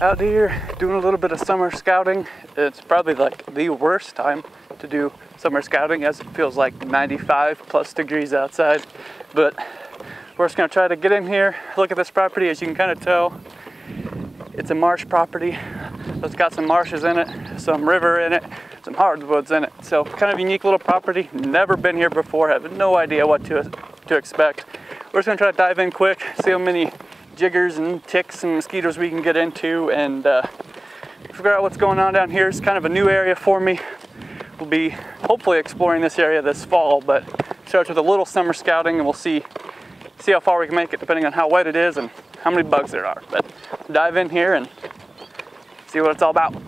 Out here doing a little bit of summer scouting. It's probably like the worst time to do summer scouting as it feels like 95 plus degrees outside. But we're just gonna try to get in here, look at this property. As you can kind of tell, it's a marsh property. It's got some marshes in it, some river in it, some hardwoods in it. So kind of unique little property. Never been here before, have no idea what to expect. We're just gonna try to dive in quick, see how many jiggers and ticks and mosquitoes we can get into, and figure out what's going on down here. It's kind of a new area for me. We'll be hopefully exploring this area this fall, but starts with a little summer scouting, and we'll see how far we can make it depending on how wet it is and how many bugs there are. But dive in here and see what it's all about.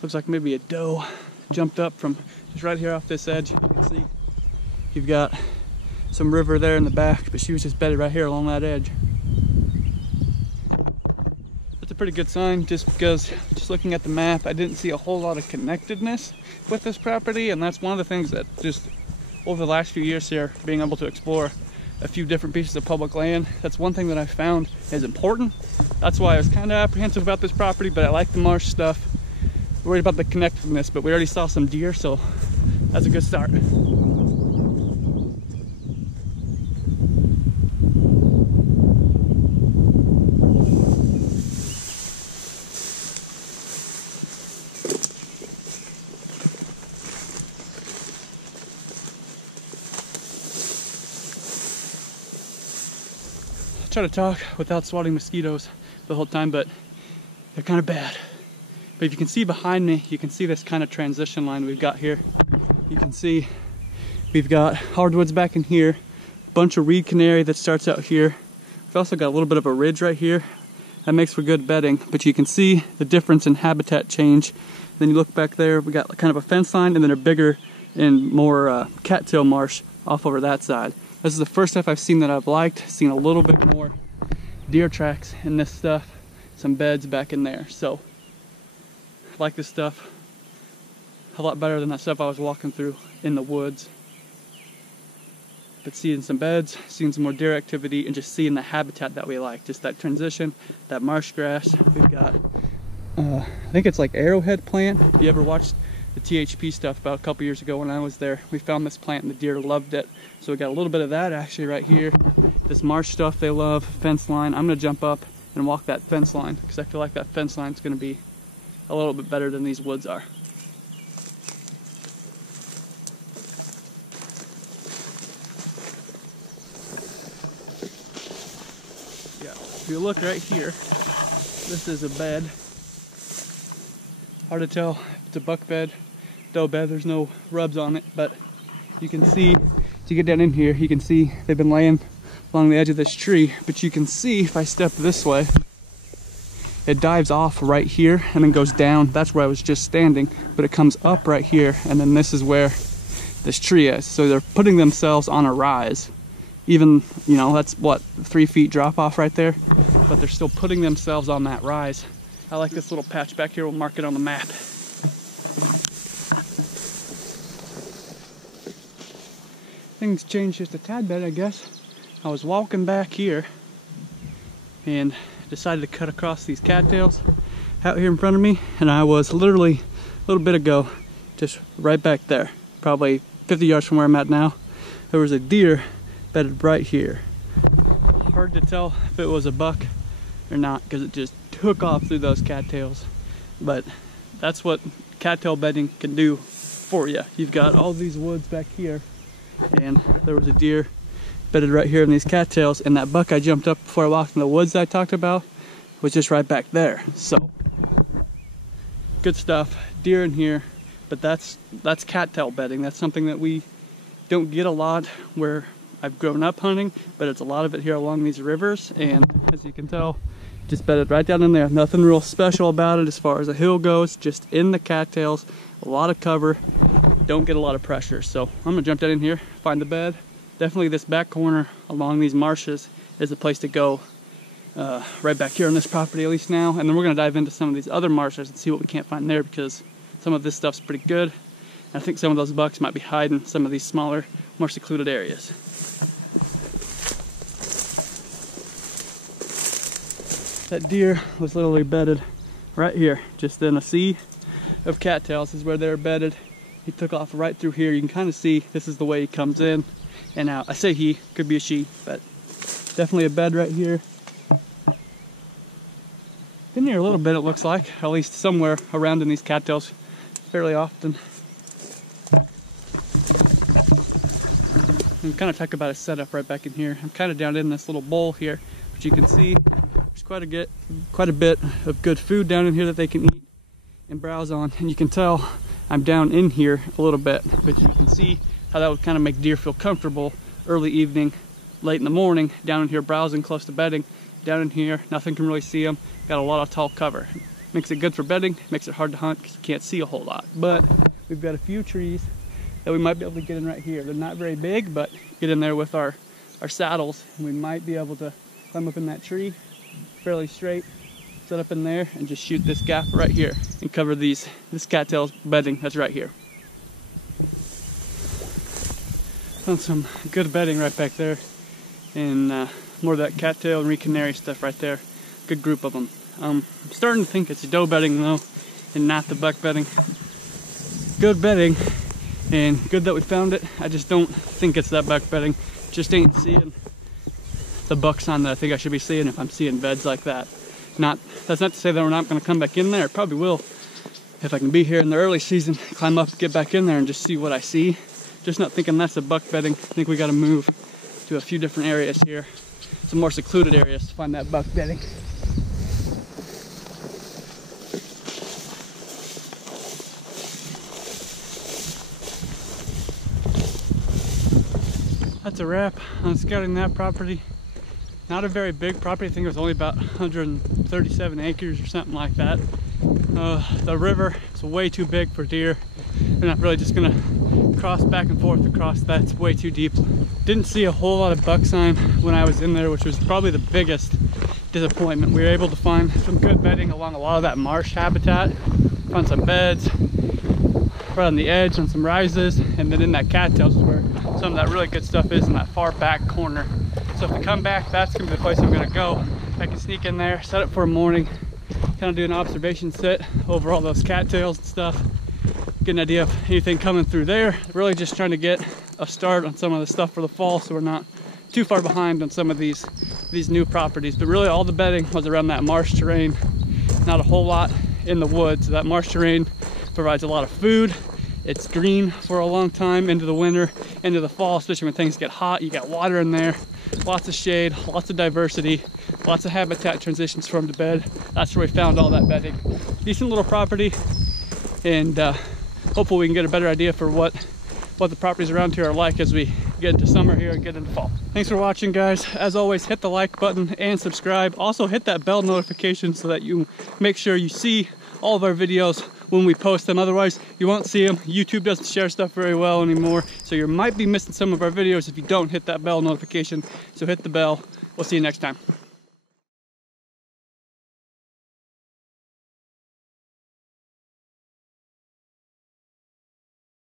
Looks like maybe a doe jumped up from just right here off this edge. You can see you've got some river there in the back, but she was just bedded right here along that edge. That's a pretty good sign, just because just looking at the map, I didn't see a whole lot of connectedness with this property, and that's one of the things that just over the last few years here, being able to explore a few different pieces of public land, that's one thing that I found is important. That's why I was kind of apprehensive about this property, but I like the marsh stuff. Worried about the connectedness, but we already saw some deer, so that's a good start. I try to talk without swatting mosquitoes the whole time, but they're kind of bad. But if you can see behind me, you can see this kind of transition line we've got here. You can see we've got hardwoods back in here, bunch of reed canary that starts out here. We've also got a little bit of a ridge right here. That makes for good bedding, but you can see the difference in habitat change. Then you look back there, we got kind of a fence line, and then a bigger and more cattail marsh off over that side. This is the first stuff I've seen that I've liked. Seen a little bit more deer tracks in this stuff, some beds back in there. So I like this stuff a lot better than that stuff I was walking through in the woods. But seeing some beds, seeing some more deer activity, and just seeing the habitat that we like, just that transition, that marsh grass. We've got, I think it's like arrowhead plant. If you ever watched the THP stuff about a couple years ago when I was there, we found this plant and the deer loved it. So we got a little bit of that actually right here. This marsh stuff they love, fence line. I'm gonna jump up and walk that fence line because I feel like that fence line is gonna be a little bit better than these woods are. Yeah, if you look right here, this is a bed. Hard to tell if it's a buck bed, doe bed. There's no rubs on it, but you can see, as you get down in here, you can see they've been laying along the edge of this tree, but you can see if I step this way, it dives off right here and then goes down. That's where I was just standing, but it comes up right here, and then this is where this tree is. So they're putting themselves on a rise. Even, you know, that's what, 3 feet drop off right there, but they're still putting themselves on that rise. I like this little patch back here. We'll mark it on the map. Things changed just a tad bit, I guess. I was walking back here and decided to cut across these cattails out here in front of me, and I was literally a little bit ago just right back there, probably 50 yards from where I'm at now. There was a deer bedded right here. Hard to tell if it was a buck or not because it just took off through those cattails, but that's what cattail bedding can do for you. You've got all these woods back here, and there was a deer bedded right here in these cattails, and that buck I jumped up before I walked in the woods that I talked about was just right back there. So good stuff, deer in here, but that's cattail bedding. That's something that we don't get a lot where I've grown up hunting, but it's a lot of it here along these rivers, and as you can tell, just bedded right down in there. Nothing real special about it as far as the hill goes, just in the cattails, a lot of cover, don't get a lot of pressure. So I'm gonna jump down in here, find the bed. Definitely this back corner along these marshes is the place to go right back here on this property at least now, and then we're going to dive into some of these other marshes and see what we can't find there, because some of this stuff's pretty good. I think some of those bucks might be hiding some of these smaller, more secluded areas. That deer was literally bedded right here, just in a sea of cattails is where they're bedded. He took off right through here. You can kind of see this is the way he comes in and out. I say he, could be a she, but definitely a bed right here. Been here a little bit, it looks like, at least somewhere around in these cattails fairly often. I'm kind of talking about a setup right back in here. I'm kind of down in this little bowl here, but you can see there's quite a bit of good food down in here that they can eat and browse on. And you can tell I'm down in here a little bit, but you can see how that would kind of make deer feel comfortable early evening, late in the morning, down in here browsing close to bedding. Down in here, nothing can really see them. Got a lot of tall cover. Makes it good for bedding, makes it hard to hunt because you can't see a whole lot. But we've got a few trees that we might be able to get in right here. They're not very big, but get in there with our saddles, and we might be able to climb up in that tree fairly straight, set up in there, and just shoot this gap right here and cover this cattail's bedding that's right here. Found some good bedding right back there, and more of that cattail and canary stuff right there. Good group of them. I'm starting to think it's doe bedding though, and not the buck bedding. Good bedding, and good that we found it. I just don't think it's that buck bedding. Just ain't seeing the buck sign that I think I should be seeing if I'm seeing beds like that. That's not to say that we're not going to come back in there. Probably will if I can be here in the early season, climb up, get back in there, and just see what I see. Just not thinking that's a buck bedding. I think we got to move to a few different areas here, some more secluded areas to find that buck bedding. That's a wrap on scouting that property. Not a very big property. I think it was only about 137 acres or something like that. The river is way too big for deer. They're not really just gonna cross back and forth across that. It's way too deep. Didn't see a whole lot of buck sign when I was in there, which was probably the biggest disappointment. We were able to find some good bedding along a lot of that marsh habitat. Found some beds right on the edge on some rises, and then in that cattails is where some of that really good stuff is, in that far back corner. So if we come back, that's gonna be the place I'm gonna go. I can sneak in there, set up for a morning, kind of do an observation sit over all those cattails and stuff, get an idea of anything coming through there. Really just trying to get a start on some of the stuff for the fall, so we're not too far behind on some of these new properties. But really all the bedding was around that marsh terrain, not a whole lot in the woods. That marsh terrain provides a lot of food. It's green for a long time into the winter, into the fall, especially when things get hot. You got water in there, lots of shade, lots of diversity, lots of habitat transitions from to bed. That's where we found all that bedding. Decent little property, and hopefully we can get a better idea for what the properties around here are like as we get into summer here and get into fall. Thanks for watching, guys. As always, hit the like button and subscribe. Also hit that bell notification so that you make sure you see all of our videos when we post them. Otherwise you won't see them. YouTube doesn't share stuff very well anymore, so you might be missing some of our videos if you don't hit that bell notification. So hit the bell. We'll see you next time.